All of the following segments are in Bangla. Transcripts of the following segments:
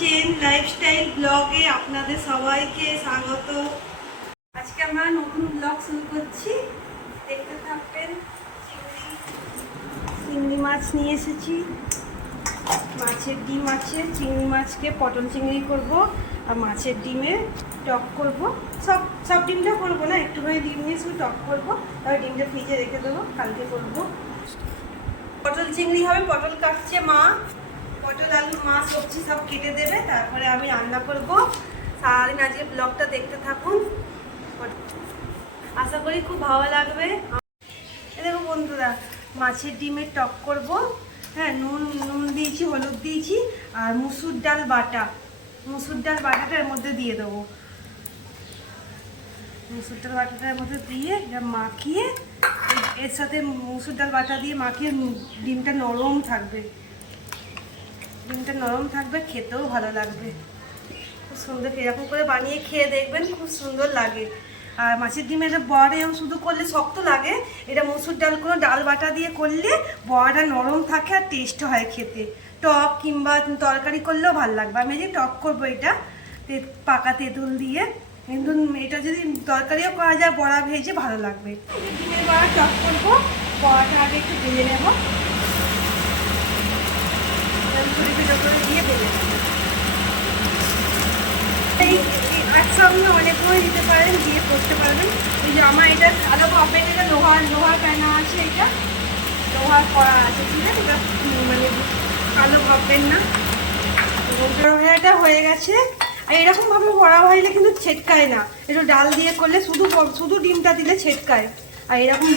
কিচেন লাইফস্টাইল ব্লগে আপনাদের সবাইকে স্বাগত। আজকে আমরা নতুন ব্লগ শুরু করছি, দেখতে থাকবেন। চিংড়ি মাছ নিয়ে এসেছি, মাছের ডিম আছে, চিংড়ি মাছকে পটল চিংড়ি করব আর মাছের ডিমের টক করব। সব ডিমটা করবো না, একটুখানি ডিম নিয়ে শুধু টক করবো, তারপর ডিমটা ফ্রিজে রেখে দেবো, কালকে করবো। পটল চিংড়ি হবে, পটল কাটছে মা, পটল আলু মাছ সবজি সব কেটে দেবে, তারপরে আমি রান্না করব। সারাদিন আজকে ব্লগটা দেখতে থাকুন, আশা করি খুব ভালো লাগবে। দেখো বন্ধুরা, মাছের ডিমের টক করব। হ্যাঁ, নুন দিয়েছি, হলুদ দিয়েছি আর মুসুর ডাল বাটাটা এর মধ্যে দিয়ে দেবো। মুসুর ডাল বাটাটার মধ্যে দিয়ে মাখিয়ে, এর সাথে মুসুর ডাল বাটা দিয়ে মাখিয়ে ডিমটা নরম থাকবে, খেতেও ভালো লাগবে, খুব সুন্দর। এরকম করে বানিয়ে খেয়ে দেখবেন, খুব সুন্দর লাগে। আর মাছের ডিমের বড়া এরকম শুধু করলে শক্ত লাগে, এটা মসুর ডাল কোনো ডাল বাটা দিয়ে করলে বড়াটা নরম থাকে আর টেস্ট হয় খেতে। টক কিংবা তরকারি করলেও ভালো লাগবে। আমি যে টক করবো এটা পাকা তেঁতুল দিয়ে, কিন্তু এটা যদি তরকারিও করা যায় বড়া ভেজে ভালো লাগবে। ডিমের বড়া টক করবো, বড়াটা আগে একটু ভেজে নেবো, দিয়ে ভেজে নেবো। একসঙ্গে অনেকগুলোই দিতে পারেন, দিয়ে করতে পারবেন। এই যে আমার এটা কালো ভাববেন, এটা লোহার প্যানা আছে, এটা লোহার কড়া আছে, ঠিক আছে? এটা মানে কালো ভাববেন না। ভাজাটা হয়ে গেছে। আর এরকমভাবে বড়া ভাজলে কিন্তু ছেটকায় না, একটু ডাল দিয়ে করলে শুধু ডিমটা দিলে ছেটকায়। আর এরকম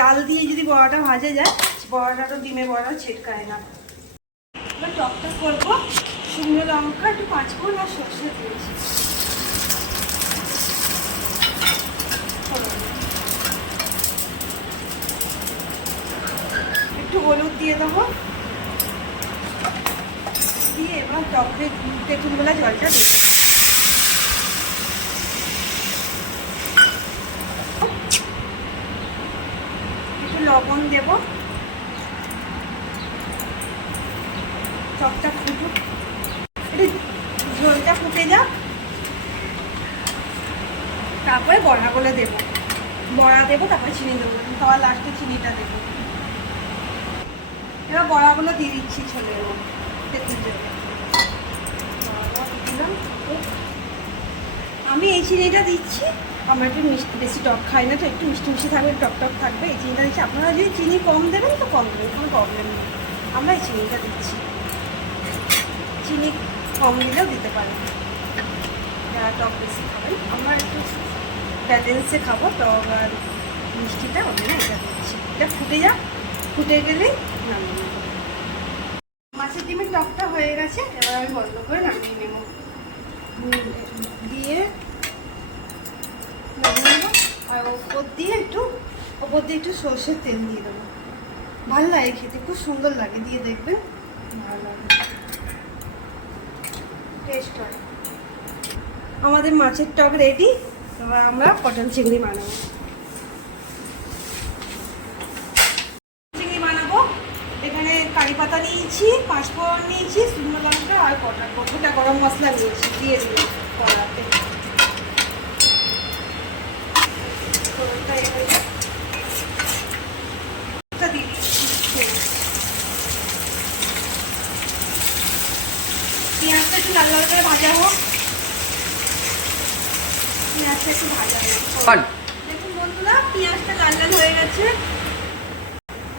ডাল দিয়ে যদি বড়াটা ভাজা যায়, বড়াটা তো ডিমের বড়া ছেটকায় না। এবার টকটা করবো, শুকনো লঙ্কা, একটু পাঁচফোড়ন আর সর্ষে দিয়েছি। একটু হলুদ দিয়ে দেবো, দিয়ে এবার টকে তেঁতুলবেলা জলটা দেবো। একটু লবণ দেবো, টকটা ফুটুক, একটু ঝোলটা ফুটে যাক, তারপরে বড়াগুলো দেবো। তারপরে চিনি দেবো, খাওয়ার লাস্টে চিনিটা দেবো। এবার বড়াগুলো দিয়ে দিচ্ছি, ছোলে দেবো তেঁতুল দেবো। আমি এই চিনিটা দিচ্ছি, আমরা একটু মিষ্টি বেশি টক খাই না, তো একটু মিষ্টি থাকবে, টক থাকবে, এই চিনিটা দিচ্ছি। আপনারা যদি চিনি কম দেবেন তো কম দেবেন, কোনো প্রবলেম নেই। আমরা এই চিনিটা দিচ্ছি, চিনি কম দিলেও দিতে পারেন যারা টক বেশি খাবেন। আমরা একটু ব্যালেন্সে খাবো, টক আর মিষ্টিটা, ওই জন্য এটা দিচ্ছি। এটা ফুটে গেলে নামিয়ে নেব। মাছের ডিমের টকটা হয়ে গেছে, এবার আমি বন্ধ করে নামিয়ে নেব, দিয়ে নামিয়ে নেব। আর ওপর দিয়ে একটু সর্ষের তেল দিয়ে দেবো। ভালো লাগে খেতে, খুব সুন্দর লাগে, দিয়ে দেখবেন ভালো লাগে, টেস্ট হয়। আমাদের মাছের টক রেডি, এবার আমরা পটল চিংড়ি বানাবো। এখানে কারি পাতা নিয়েছি, পাঁচফোড়ন নিয়েছি, শুকনো লঙ্কা আর গোটা গরম মশলা নিয়েছি, দিয়ে দিই কড়াতে। পেঁয়াজটা একটু লাল করে ভাজা হোক, পেঁয়াজটা একটু ভাজা হোক। দেখুন বন্ধুরা, পেঁয়াজটা লাল হয়ে গেছে।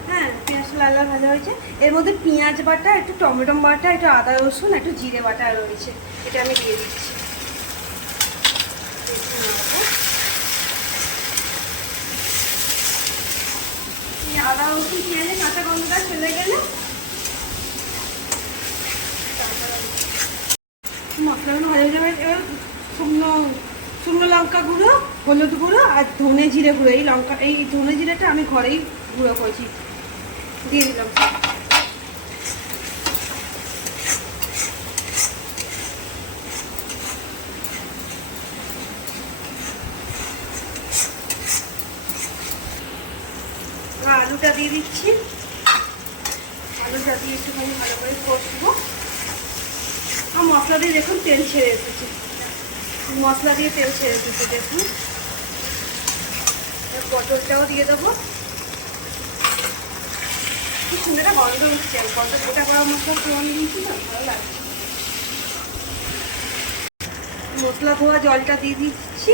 হ্যাঁ, পেঁয়াজটা লাল ভাজা হয়েছে। এর মধ্যে পেঁয়াজ বাটা, একটু টমেটো বাটা, একটু আদা রসুন, একটু জিরে বাটা রয়েছে, এটা আমি দিয়ে দিচ্ছি। আদা রসুন পেঁয়াজের কাঁচা গন্ধটা চলে গেলে মশলাগুলো ভাজা হয়ে যাবে। এবার শুকনো লঙ্কা গুঁড়ো, হলুদ গুঁড়ো আর ধনে জিরে গুঁড়ো, এই ধনে জিরেটা আমি ঘরেই গুঁড়ো করেছি, দিয়ে দিলাম। আলুটা দিয়ে দিচ্ছি, আলুটা দিয়ে একটুখানি ভালো করে কষবো। দেখো মশলা দিয়ে দেখুন তেল ছেড়ে এসেছে, মশলা দিয়ে তেল ছেড়ে এসেছে দেখুন। পটলটাও দিয়ে দেবো। খুব সুন্দর একটা গন্ধ উঠছে, গন্ধ গোটা গরম মশলা ফোড়ন দিয়েছি না, ভালো লাগছে। মশলা ধোয়া জলটা দিয়ে দিচ্ছি,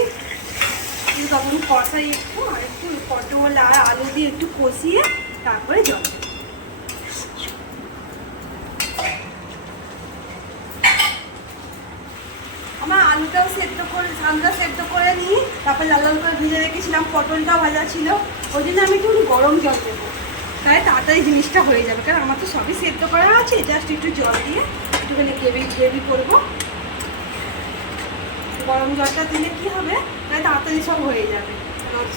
কিন্তু তখন কষাই একটু, আর একটু পটল আর আলু দিয়ে একটু কষিয়ে তারপরে জল। আমার আলুটাও সেদ্ধ করে, ঠান্ডা সেদ্ধ করে নিই, তারপরে লাল লাল করে ভেজে রেখেছিলাম, পটলটাও ভাজা ছিল, ওই জন্য আমি একটু গরম জল দেবো, তাই তাড়াতাড়ি জিনিসটা হয়ে যাবে। কারণ আমার তো সবই সেদ্ধ করা আছে, জাস্ট একটু জল দিয়ে একটুখানি গ্রেভি করবো। গরম জলটা দিলে কি হবে, তাই তাড়াতাড়ি সব হয়ে যাবে,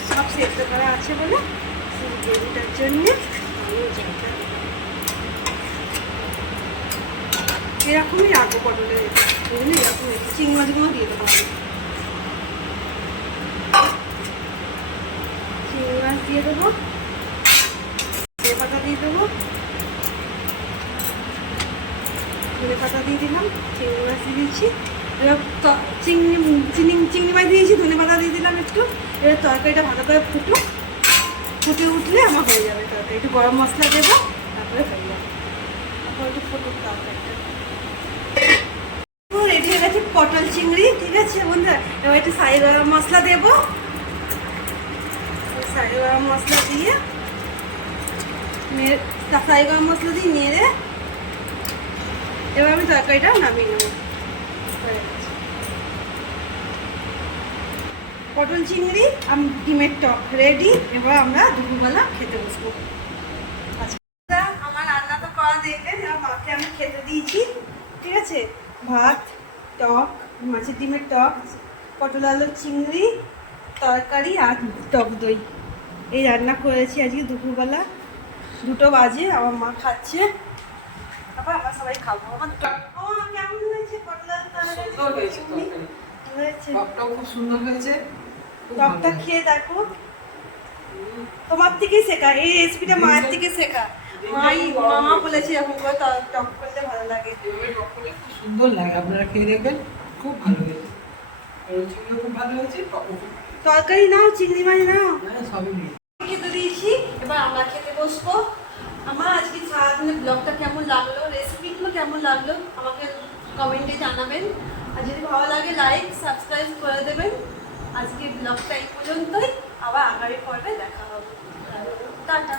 সব সেদ্ধ করা আছে বলে গ্রেভিটার জন্যে জলটা এরকমই রাখবো। পটলের এরকম চিংড়ি মাছগুলো দিয়ে দেবো, চিংড়ি মাছ দিয়ে দেবো, ধনে পাতা দিয়ে দেবো, ধনে পাতা দিয়ে দিলাম, চিংড়ি মাছ দিয়ে দিচ্ছি, এবার চিংড়ি মাছ দিয়েছি, ধনে পাতা দিয়ে দিলাম একটু। এবার তরকারিটা ভালো করে ফুটে উঠলে আমার হয়ে যাবে তরকারি। একটু গরম মশলা দেবো, তারপরে হয়ে যাবে। তারপর একটু ফুটুক তরকারিটা। রেডি হয়ে গেছে পটল চিংড়ি, ঠিক আছে বন্ধুরা। এবার একটু সাই গরম মশলা দেবো, সাই গরম মশলা দিয়ে সাই গরম মশলা দিয়ে নেড়ে এবার আমি তরকারিটা নামিয়ে নেবো। পটল চিংড়ি ডিমের টক রেডি। এবার আমরা দুপুরবেলা খেতে বসবো। আচ্ছা, আমার রান্না তো করা দেখলেন, এবার মাকে আমি খেতে দিয়েছি, ঠিক আছে। ভাত, টক, মাছের ডিমের টক, পটল আলুর চিংড়ি তরকারি আর টক দই, এই রান্না করেছি আজকে দুপুরবেলা। 2টো বাজে, আমার মা খাচ্ছে, তারপর আমরা সবাই খাবো। আমার কেমন হয়েছে পটল আলু চিংড়ি? খুব সুন্দর হয়েছে। টকটা খেয়ে দেখো, তোমার থেকে শেখা এই রেসিপিটা, মায়ের থেকে শেখা। মামা বলেছে এরকম করে টক করলে ভালো লাগে, খুব সুন্দর লাগে। আপনারা খেয়ে দেখবেন, খুব ভালো হয়েছে। চিংড়িও খুব ভালো হয়েছে, তরকারি নাও, চিংড়ি মাছ নাও, সবই নিয়ে খেতে দিয়েছি। এবার আমরা খেতে বসবো। আমার আজকে সারাদিনের ব্লগটা কেমন লাগলো, রেসিপিগুলো কেমন লাগলো আমাকে কমেন্টে জানাবেন। আর যদি ভালো লাগে লাইক সাবস্ক্রাইব করে দেবেন। আজকে ব্লগটা এই পর্যন্তই, আবার আগামী পর্বে দেখা হবে। টাটা।